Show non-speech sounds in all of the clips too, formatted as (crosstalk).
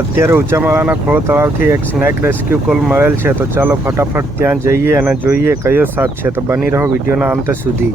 અત્યારે ઉંચામાળાના ખોળ તળાવથી એક સ્નેક રેસ્ક્યુ કોલ મળેલ છે. તો ચાલો ફટાફટ ત્યાં જઈએ અને જોઈએ કયો સાથ છે. તો બની રહો વિડીયોના અંત સુધી.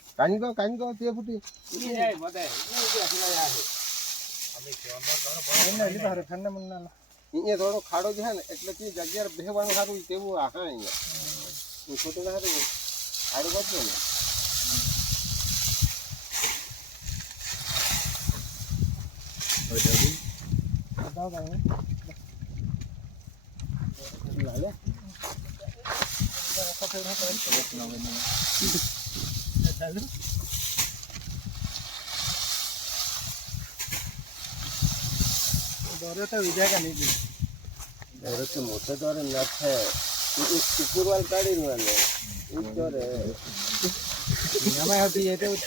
કાનગો કાનગો તે ફૂટી. અહીંયા થોડો ખાડો છે ને, એટલે તે જગ્યા બેહવાનું સારું તેવું આ હા અહીંયા. હું છોટો સારું ખાડું કરતો ને. डालो दौरे तो विजय का नहीं दौरे तो मोटे दौरे नट है इस शुक्रवार काढ़ी वाले इस दौरे हमें होती है तो ये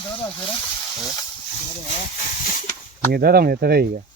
दादा कल से कितने है तो रहेगा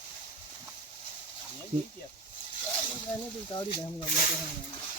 मैंने तो गाड़ी हम लोग तो हैं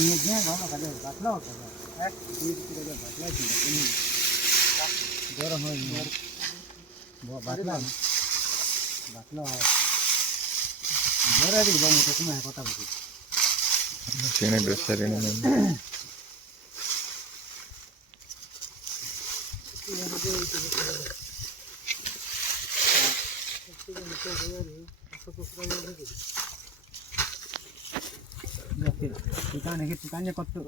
ये क्या गाना का बाटला होता है ये तो बाटला जी गरम होईल बाटला बाटला बरं आहे बघ मोठं तुम्ही कोटा बघू शेणे ड्रेस सारे ठिकाण हे ठिकाण करतो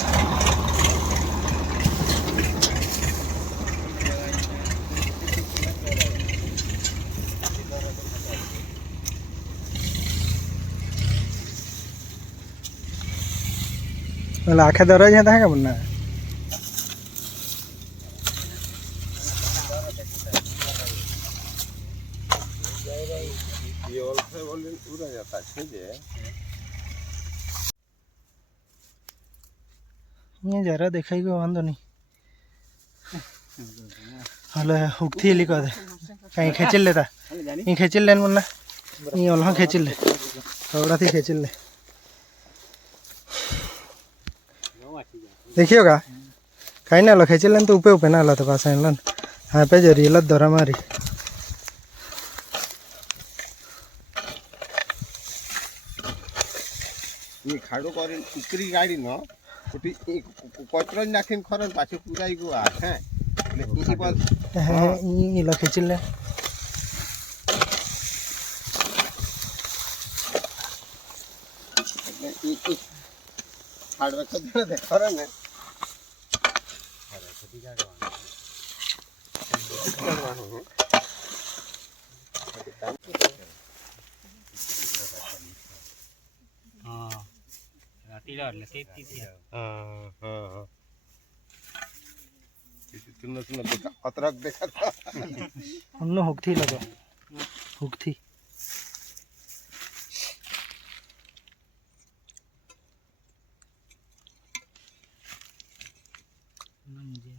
એટલે આખા દરજ હતા કે બોલના જરા દેખાઈ ગયો, વાંધો નહીં. હલે, હુકથી એલી કહે કઈ ખેંચી લેતા. અહીં ખેંચી લે મને અહીં ઓલહા ખેંચી લે. હવડાથી ખેંચી લે. देखियोगा? कहीं ना लो खेच लेन तो उपे उपे ना लो तो पास लन हाँ पे जरी लत दौरा मारी। ये खाड़ो करे इकरी गाड़ी न कोटी एक कोटरन नाखिन खरन पाछे पुराई गो आ हैं? ई बस हाँ ई लो खेच ले। हार्ड वर्क दे खरन है। हाँ, हाँ, हाँ। तुमने देखा अतरक देखा हमने हुक थी लगा। हुक थी।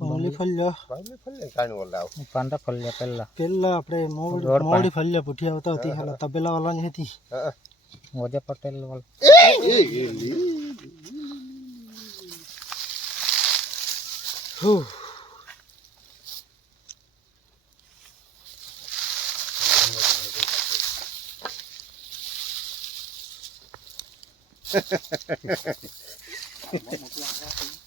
બંગલી ફલ્યો હે બંગલી ફલ્યો બાવલી ફલ્યો કાણ ઓલા પાંડા ફલ્યા પહેલા પેલા આપણે મોડી મોડી ફલ્યા પુઠી આવતા હતી હાલા તબેલા વાળા ની હતી હા મોજા પટેલ વાળા એ એ હું બસ દેખાતો ના રાય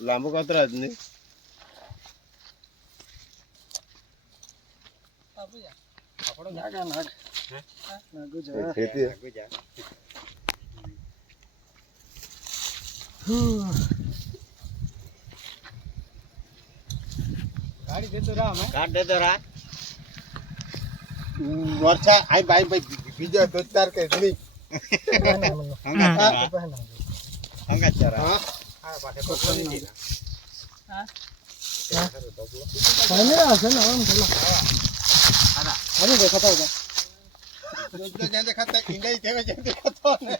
લાંબુ કતરા જ નહીં. ખેતી. ગાડી દેતો રામ કાઢ દે રા વર્ષા આઈ બાઈ ભાઈ બીજો દોસ્તાર કે ઘણી હંગાચાર હા. હા પાછે કોણ નહીં હા કેમેરા છે ને આમ બોલો હા? અરે દેખાતા હોતા દોસ્તો જ્યાં દેખાતા ઇંગઈ તેવા જ્યાં દેખાતો ને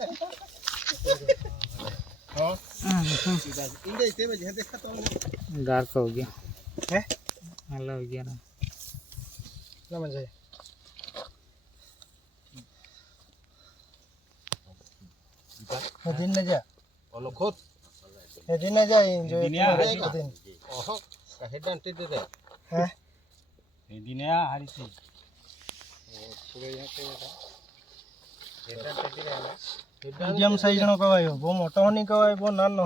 હા ઇંગઈ તેવા જ્યાં દેખાતો ને. ગયા હે હલો ગયા ના Hedin aja. Kalau khut. Hedin aja enjoy. Hedin ya. Hedin. Oh, kahidan tidur deh. Hah? Hedin ya hari itu. Medium size નો કવાયો બહુ મોટો નહીં કવાય બહુ નાનો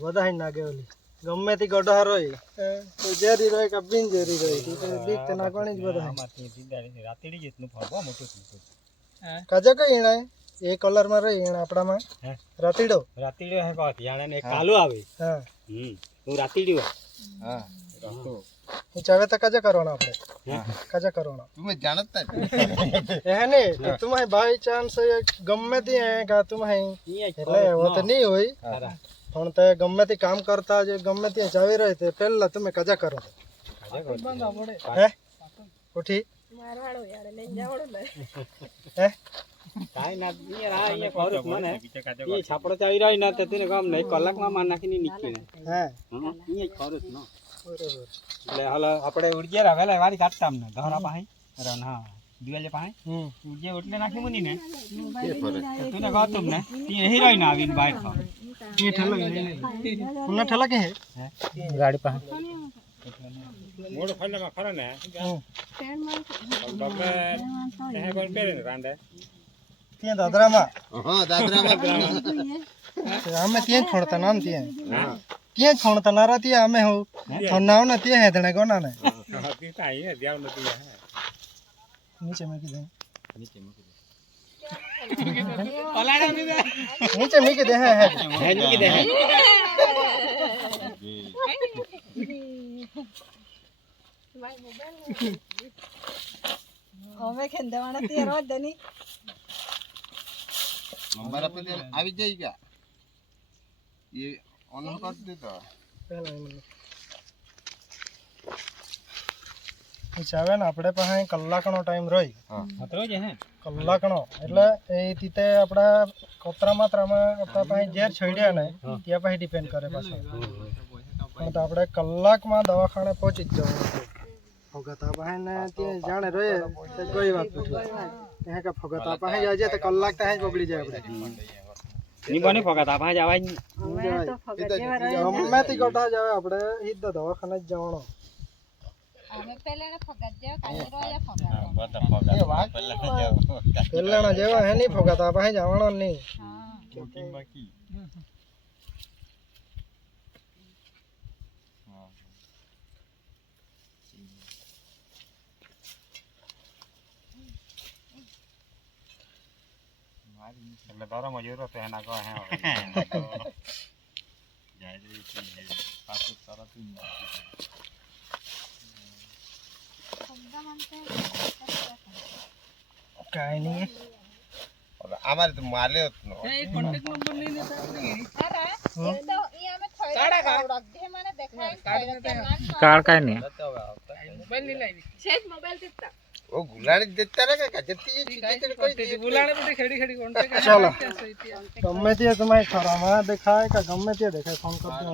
બધા નાખે ઓલી ગમે તે ગઢો હરોય તો જેરી રોય કે બિન જેરી રોય? બીક તો ના કોણી જ બધા રાતેડી જેટલું ફરવા મોટું થયું કાજા કઈ ઈણાય? એ કલરમાં રહી ઈણા આપણામાં રાતીડો? રાતીડો હે પાત યાણે ને કાલો આવે. હા. હું રાતીડો હા રાતો. હું ચાવે તો કાજા કરોણા આપણે. કાજા કરવાનો. તમે જાણતા હે. (laughs) ને તમારે ભાઈ ચાન્સ ગમે તે હે કા તમારે એટલે એવો નહીં નહીં હોય. પણ તે ગમે તે કામ કરતા જે ગમે ત્યાં જાવી રહે તે પહેલા તમે કજા કરો. હે? ઉઠી. હે? છાપડો ચાવી રહી ના તેને કામ નહીં કલાકમાં માર નાખીને નીકળીને હે? એટલે હાલ આપણે ઉડી રહ્યા વેલા વારી કાઢતા અમને ધોરા પાસે રન હા. દિવાલે પાસે જે ઓટલે નાખી મુની ને તને કહો તું ને તી હિરોઈન આવીને બહાર ખાવ તી ઠલક પુના ઠલક હે ગાડી પાસે મોડો ફળમાં ખરા ને ટ્રેન માં બબે હે બોલ પેરે ને રાંડે ત્યાં દાદરામાં હા દાદરામાં અમે ત્યાં છોડતા નામ ત્યાં હા ત્યાં છોડતા નારા ત્યાં અમે હું છોડના ને ત્યાં હે ધણે કોના ને હા ત્યાં હે ધ્યાન નથી હે નીચે મૂકી દે નીચે મૂકી દે હે હે હે મૂકી દે હે અમે ખેંદાવાના તે રોજ દની નંબર આપી આવી જાય ગયા એ ઓન કરી દીધો ચાવે ને આપણે પાસે કલાકનો ટાઈમ રહી કલાકનો. એટલે એ તીતે આપણા કોતરા માત્રામાં આપણા પાસે ઝેર છડ્યા ને ત્યાં પાસે ડિપેન્ડ કરે પાછું. પણ તો આપણે કલાકમાં દવાખાને પહોંચી જ જવાનું. ફગતા પાસે ને ત્યાં જાણે રહે તે કોઈ વાત નથી. ત્યાં કે ફગતા પાસે જાય તો કલાક ત્યાં જ બગડી જાય આપણે. ની બની ફગાતા પાસે જવાય જ અમે તો ફગત જેવા જાવે આપણે ઈ દવાખાને જ જવાનો અમે પહેલા ફગત જેવા કાલે રોયા ફગત પેલાના જેવા હે નહીં ફોગાતા પાસે જવાનો નહીં. એટલે તારો મજૂરો તો એના કહે હે તો માલ્યો જ નો કાળ કાઈ નહીં ઓ ગુલાડી દેતા રે કે જતી ચીકીને કોઈ દે ચાલો ગમે તે તમારે ખરામાં દેખાય કે ગમે તે દેખાય ફોન કરજો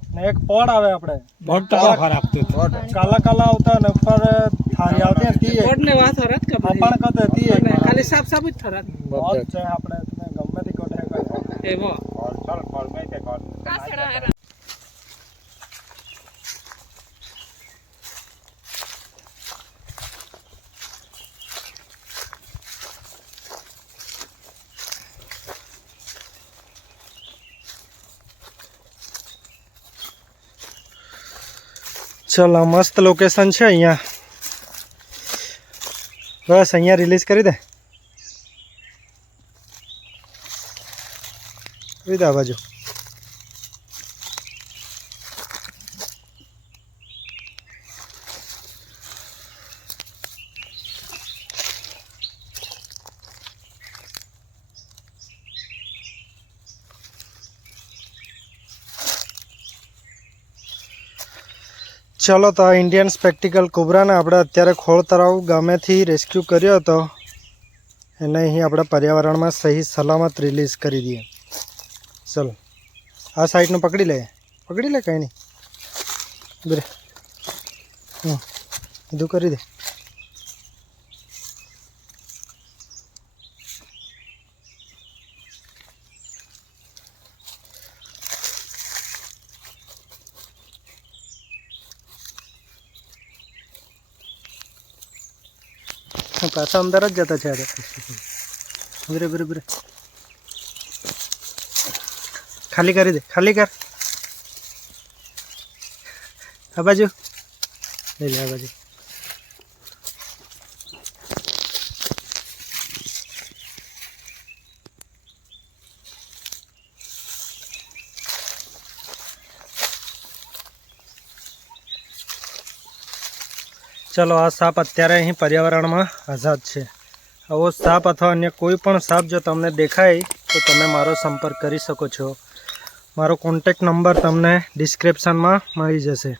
ને એક પોડ આવે આપણે. બહુ તો ખરાબ તું કાલા કાલા આવતા ને ઉપર થારી આવતી હતી તી ને વાત હરત કે આપણ કદ હતી. ખાલી સાફ સાફ જ થરત બહુ છે આપણે તમે ગમે તે ગોઠે કોઈ એવો. ચાલ કોલ મેં તે કોલ ચલો મસ્ત લોકેશન છે અહીંયા. બસ અહીંયા રિલીઝ કરી દે આ બાજુ. ચલો તો આ ઇન્ડિયન સ્પેક્ટિકલ કોબરાને આપણે અત્યારે ખોળ તળાવ ગામેથી રેસ્ક્યુ કર્યો હતો. એને અહીં આપણે પર્યાવરણમાં સહી સલામત રિલીઝ કરી દઈએ. ચલો, આ સાઈડનું પકડી લે. પકડી લે કંઈ નહીં. બરે હં બધું કરી દે. પાછા અંદર જ જતા છે આ તો બરે બરે બરે ખાલી કરી દે ખાલી કર આ બાજુ લઈ લે આ બાજુ ચલો, આ સાપ અત્યારે અહીં પર્યાવરણમાં આઝાદ છે. આવો સાપ અથવા અન્ય કોઈ પણ સાપ જો તમને દેખાય, તો તમે મારો સંપર્ક કરી શકો છો. મારો કોન્ટેક નંબર તમને ડિસ્ક્રિપ્શનમાં મળી જશે.